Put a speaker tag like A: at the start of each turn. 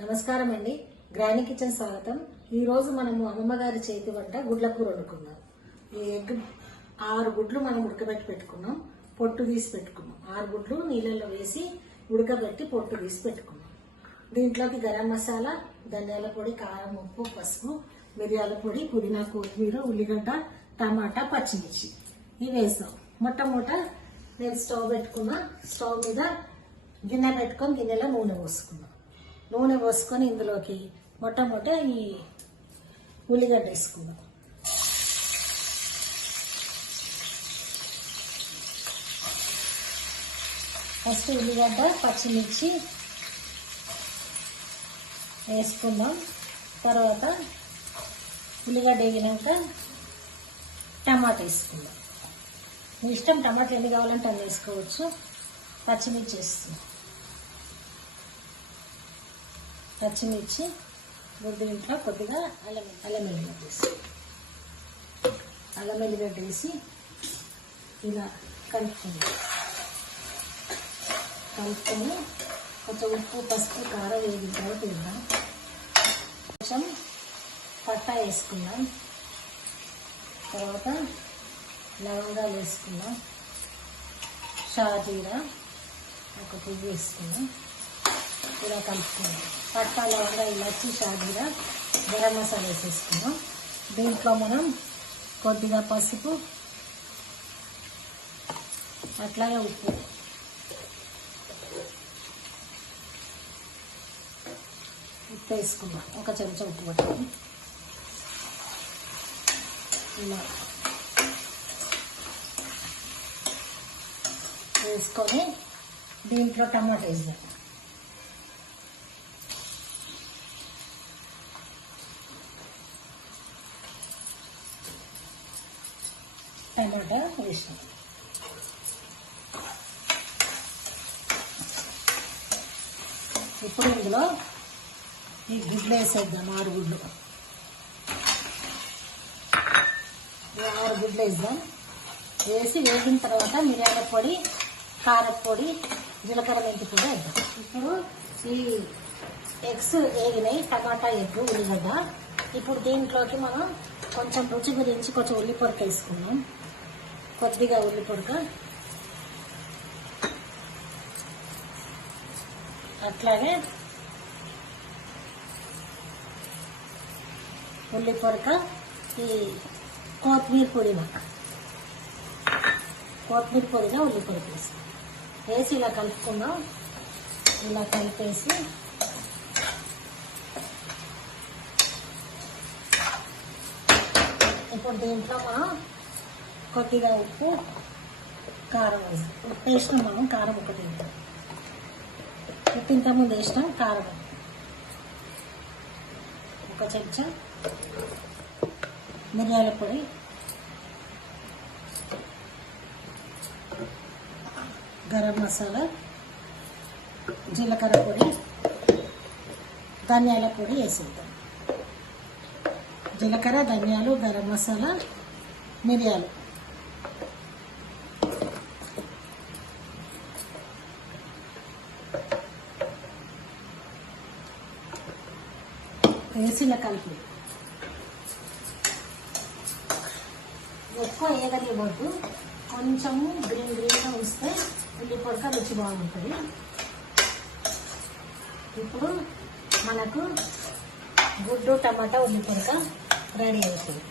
A: నమస్కారం అండి గ్రాని కిచెన్ స్వాగతం. ఈరోజు మనము అమ్మమ్మ గారి చేతి వంట గుడ్ల కూర వండుకున్నాం ఈ ఎగ్ ఆరు గుడ్లు మనం ఉడకబెట్టి పెట్టుకున్నాం. పొట్టు తీసి పెట్టుకున్నాం. ఆరు గుడ్లు నీళ్ళల్లో వేసి ఉడకబెట్టి పొట్టు తీసి పెట్టుకున్నాం. దీంట్లోకి గరం మసాలా ధనియాల పొడి కారం ఉప్పు పసుపు మిరియాల పొడి పుదీనా కొత్తిమీర ఉల్లిగడ్డ టమాటా పచ్చిమిర్చి. ఇవి వేసాం. మొట్టమొదట నేను స్టవ్ పెట్టుకున్నా స్టవ్ మీద గిన్నె పెట్టుకొని గిన్నెలో నూనె పోసుకున్నాం నూనె పోసుకొని ఇందులోకి మొట్టమొదట ఈ ఉల్లిగడ్డ వేసుకున్నాం ఫస్ట్ ఉల్లిగడ్డ పచ్చిమిర్చి వేసుకుందాం. తర్వాత ఉల్లిగడ్డ వేగినాక టమాటా వేసుకుందాం. మీ ఇష్టం టమాటా ఎన్ని కావాలంటే అన్ని వేసుకోవచ్చు. పచ్చిమిర్చి వేస్తున్నాం పచ్చిమిర్చి దీంట్లో కొద్దిగా అల్లం అల్లం ఎల్లిగడ్డ వేసి. అల్లం ఎల్లిగడ్డ వేసి ఇలా కలుపుకుంది కలుపుకొని కొంచెం ఉప్పు పసుపు కారం వేగిన తర్వాత వేద్దాం. కొంచెం పట్టా వేసుకుందాం. తర్వాత లవంగాలు వేసుకుందాం. షాజీరా ఒక పువ్వు వేసుకుందాం. ఇలా కలుపుకుందాం. పట్టా లవంగా ఇలాచి షాజీరా గరం మసాలా వేసేసుకున్నాం దీంట్లో మనం కొద్దిగా పసుపు అట్లాగే ఉప్పు. ఉప్పు వేసుకుందాం. ఒక చెంచా ఉప్పు పట్టుకుని. ఇలా వేసుకొని దీంట్లో టమాటా వేద్దాం. టమాటా వేసాం. ఇప్పుడు ఇందులో ఈ గుడ్లు వేసేద్దాం ఆరు గుడ్లు. ఈ ఆరు గుడ్లు వేద్దాం. వేసి వేగిన తర్వాత మిరియాల పొడి కారపొడి జీలకర్ర మెంతి పొడి వేద్దాం. ఇప్పుడు ఈ ఎగ్స్ వేగినాయి టమాటా ఎగ్ ఉల్లిగడ్డ. ఇప్పుడు దీంట్లోకి మనం కొంచెం రుచి గురించి కొంచెం ఉల్లి పొరక వేసుకుందాం కొద్దిగా ఉల్లి పొడక అట్లాగే ఉల్లి పొరక ఈ కొత్తిమీర పొడి పొడిన కొత్తిమీర పొడిగా ఉల్లి పొరక వేసి వేసి ఇలా కలుపుకుందాం. ఇలా కలిపేసి ఇప్పుడు దీంట్లో మనం కొద్దిగా ఉప్పు కారం వేసి. ఉప్పు వేసినాం మనం కారం ఒకటి ఉప్పు ఇంతకుముందు వేసినాం కారం. ఒక చెంచా మిరియాల పొడి. గరం మసాలా. జీలకర్ర పొడి. ధనియాల పొడి వేసేద్దాం. జీలకర్ర ధనియాలు గరం మసాలా మిరియాలు. వేసిన కలిపి. ఎక్కువ ఏగనివ్వద్దు కొంచెము గ్రీన్ గ్రీన్గా ఉంచితే ఉల్లి పొడక రుచి బాగుంటుంది. ఇప్పుడు మనకు గుడ్డు టమాటా ఉల్లి పొడక రెడీ అవుతుంది.